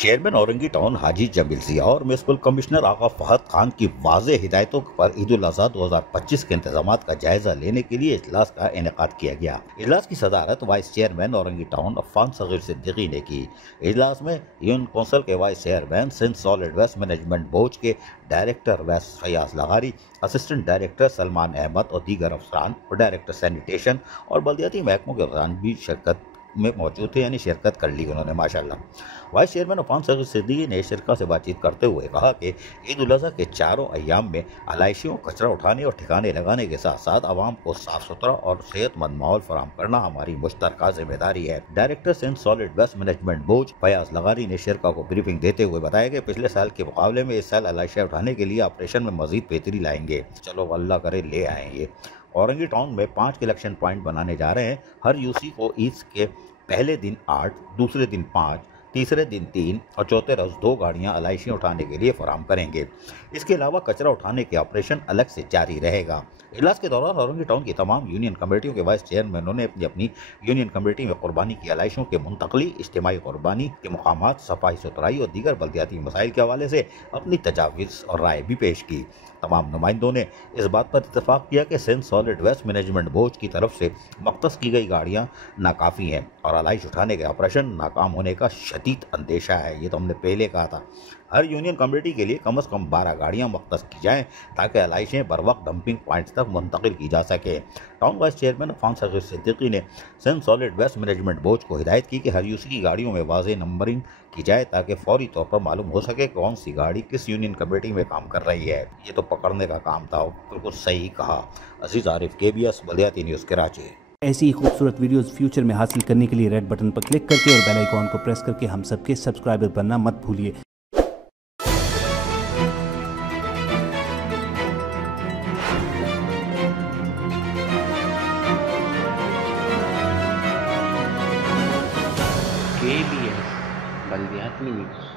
Chairman Orangi town हाजी जमील जिया और municipal commissioner आगा फहद खान की वाज़ेह हिदायतों पर ईद उल अज़हा 2025 के इंतजामात का जायजा लेने के लिए इजलास का इनेकाद किया गया। इजलास की सदारत vice chairman Orangi town Affan Saghir Siddiqui ने की। इजलास में यूनियन कौंसिल के vice chairman Sindh solid waste management board के डायरेक्टर वेस्ट फयाज लगारी, असिस्टेंट डायरेक्टर सलमान अहमद और दीगर अफसरान और डायरेक्टर सैनिटेशन और बल्दियाती महकमों के अफसरान भी शिरकत में मौजूद थे, यानी शिरकत कर ली उन्होंने माशाल्लाह। वाइस चेयरमैन अफ़ान सगीर सिद्दीकी ने शिरका से बातचीत करते हुए कहा कि ईद उल अज़हा के चारों अय्याम में अलाइशियों कचरा उठाने और ठिकाने लगाने के साथ साथ आवाम को साफ सुथरा और सेहतमंद माहौल फराहम करना हमारी मुश्तरका जिम्मेदारी है। Director Sindh solid waste management board Fayyaz लगारी ने शिरका को ब्रीफिंग देते हुए बताया कि पिछले साल के मुकाबले में इस साल अलाइशियाँ उठाने के लिए ऑपरेशन में मजीद बेहतरी लाएंगे। चलो अल्लाह करे ले आएंगे। औरंगी टाउन में 5 कलेक्शन पॉइंट बनाने जा रहे हैं। हर यूसी को ईद के पहले दिन 8, दूसरे दिन 5, तीसरे दिन 3 और चौथे रोज 2 गाड़ियां अलाइशियाँ उठाने के लिए फराहम करेंगे। इसके अलावा कचरा उठाने के ऑपरेशन अलग से जारी रहेगा। इजलास के दौरान औरंगी टाउन की तमाम यूनियन कमेटियों के वाइस चेयरमैनों ने अपनी यूनियन कमेटी में कुर्बानी की अलाइशियों के मुंतकली, इज्तिमाई कुर्बानी के मकामात, सफाई सुथराई और दीगर बल्दियाती मसाइल के हवाले से अपनी तजावीज़ और राय भी पेश की। तमाम नुमाइंदों ने इस बात पर इत्तफाक किया कि Sindh solid waste management board की तरफ से मख्तस की गई गाड़ियाँ नाकाफ़ी हैं और अलाइश उठाने के ऑपरेशन नाकाम होने का शदीद अंदेशा है। ये तो हमने पहले कहा था। हर यूनियन कमेटी के लिए कम से कम 12 गाड़ियां मख्तस की जाएं ताकि अलाइशें बर वक्त डंपिंग पॉइंट्स तक मुंतकिल की जा सके। Town vice chairman Affan Saghir Siddiqui ने Sindh solid waste management board को हिदायत की कि हर यूसी की गाड़ियों में वाज़ेह नंबरिंग की जाए ताकि फौरी तौर पर मालूम हो सके कौन सी गाड़ी किस यूनियन कमेटी में काम कर रही है। ये तो पकड़ने का काम था। बिल्कुल सही कहा। अजीज आरिफ, KBS बल्दियाती न्यूज़, कराची। ऐसी ही खूबसूरत वीडियोस फ्यूचर में हासिल करने के लिए रेड बटन पर क्लिक करके और बेल आइकॉन को प्रेस करके हम सबके सब्सक्राइबर बनना मत भूलिए। KBS बल्दियाती न्यूज़।